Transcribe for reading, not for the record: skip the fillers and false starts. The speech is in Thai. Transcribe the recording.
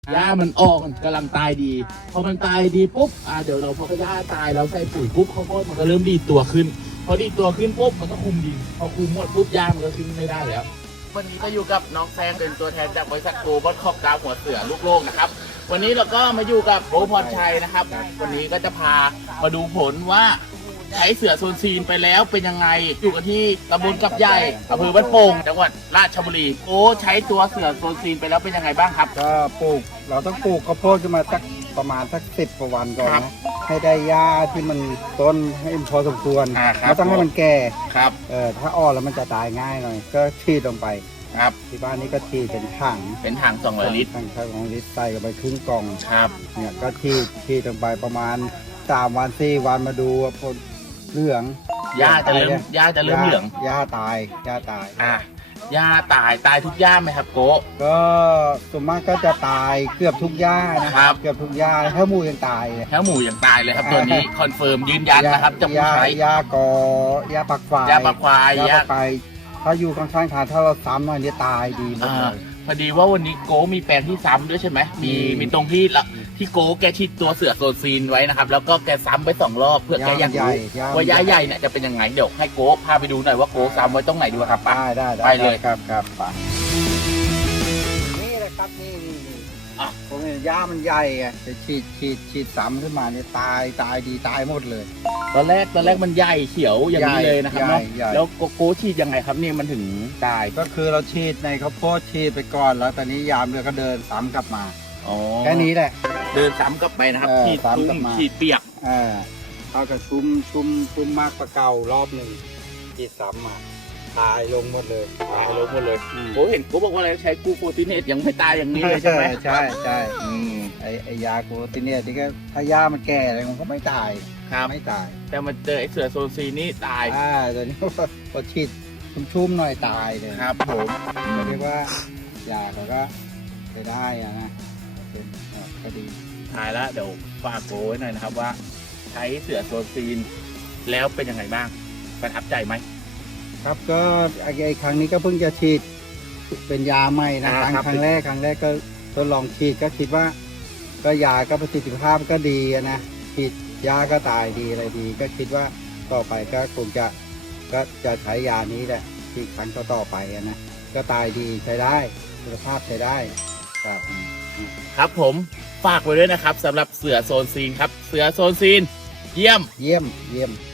หญ้ามันออกมันกำลังตายดีพอมันตายดีปุ๊บเดี๋ยวเราพอหญ้าตายเราใส่ปุ๋ยปุ๊บข้าวโพดมันก็เริ่มดีดตัวขึ้นพอดีดตัวขึ้นปุ๊บมันก็คุมดินพอคุมหมดปุ๊บหญ้ามันก็ขึ้นไม่ได้แล้ววันนี้ก็อยู่กับน้องแซงเป็นตัวแทนจากบริษัทโกลบอลคอกดาวหัวเสือลูกโลกนะครับวันนี้เราก็มาอยู่กับโอพรชัยนะครับวันนี้ก็จะพามาดูผลว่าใช้เสือโซนซีนไปแล้วเป็นยังไงอยู่กันที่ตำบลกับใหญ่อำเภอบ้านโป่งจังหวัดราชบุรีโอ้ใช้ตัวเสือโซนซีนไปแล้วเป็นยังไงบ้างครับก็ปลูกเราต้องปลูกข้าวโพดขึ้นมาสักประมาณสัก10 กว่าวันก่อนครับนะให้ได้หญ้าที่มันต้นให้มันพอสมควรครับไม่ต้องให้มันแก่ครับถ้าอ่อนแล้วมันจะตายง่ายหน่อยก็ฉีดลงไปครับที่บ้านนี้ก็ฉีดเป็นถังเป็นถัง200 ลิตรถังของลิตรใส่กันไปครึ่งกล่องครับเนี่ยก็ฉีดลงไปประมาณ3 วัน4 วันมาดูว่าผลเหลืองหญ้าจะเริ่มเหลืองหญ้าตายหญ้าตายทุกหญ้าไหมครับโกะก็ส่วนมากก็จะตายเกือบทุกหญ้านะครับเกือบทุกหญ้าถ้าหมูยังตายเลยแค่หมูยังตายเลยครับตัวนี้คอนเฟิร์มยืนยันนะครับจะผู้ใช้หญ้ากอหญ้าปักควายหญ้าปลาควายหญ้าปักควายถ้าอยู่ข้างๆทางถ้าเราซ้ำหน่อยเนี่ยตายดีหมดเลยพอดีว่าวันนี้โกะมีแปลงที่ซ้ำด้วยใช่ไหมมีตรงที่โกะแกฉีดตัวเสือโซนซีนไว้นะครับแล้วก็แกซ้ำไป2 รอบเพื่อแกอยากรู้ว่าหญ้าใหญ่เนี่ยจะเป็นยังไงเดี๋ยวให้โกะพาไปดูหน่อยว่าโกะซ้ำไว้ตรงไหนดูครับป้าได้ไปเลยครับไปนี่แหละครับนี่อ่ะผมเห็นหญ้ามันใหญ่ไงจะฉีดซ้ำขึ้นมาเนี่ยตายดีตายหมดเลยตอนแรกมันใหญ่เขียวอย่างนี้เลยนะครับเนาะใหญ่แล้วโกะฉีดยังไงครับเนี่ยมันถึงตายก็คือเราฉีดในข้าวโพดฉีดไปก่อนแล้วตอนนี้ยามเรือก็เดินซ้ำกลับมาอ๋อแค่นี้แหละเดินซ้ำกลับไปนะครับฉีดซ้ำชุ่กลับมมาฉีดเปียกเท่ากับชุ่มมากกว่าเก่ารอบหนึ่งฉีดซ้ำมาตายลงหมดเลยตายลงหมดเลยโอ้เห็นกูบอกว่าอะไรใช้กูโฟติเนตยังไม่ตายอย่างนี้เลยใช่ไหมใช่ไอ้ยาโกรติเนียที่ก็ถ้าหญ้ามันแก่อะไรมันก็ไม่ตายครับไม่ตายแต่มาเจอไอ้เสือโซนซีนี่ตายตอนนี้พอฉีดชุ่มๆหน่อยตายเลยครับผมเรียกว่ายาเขาก็ไปได้อะนะเป็นก็ดีตายแล้วเดี๋ยวฝากโกไว้หน่อยนะครับว่า ใช้เสือโซนซีนแล้วเป็นยังไงบ้างประทับใจไหมครับก็ไอ้ครั้งนี้ก็เพิ่งจะฉีดเป็นยาใหม่นะครั้งแรกก็ทดลองฉีดก็คิดว่า ก็ยาก็ประสิทธิภาพก็ดีอะนะฉีดยาก็ตายดีอะไรดี ก็คิดว่าต่อไปก็คงจะใช้ยานี้แหละที่ครั้งต่อไปอะนะก็ตายดีใช้ได้คุณภาพใช้ได้ครับครับผมฝากไว้ด้วยนะครับสำหรับเสือโซนซีนครับเสือโซนซีนเยี่ยมเยี่ยม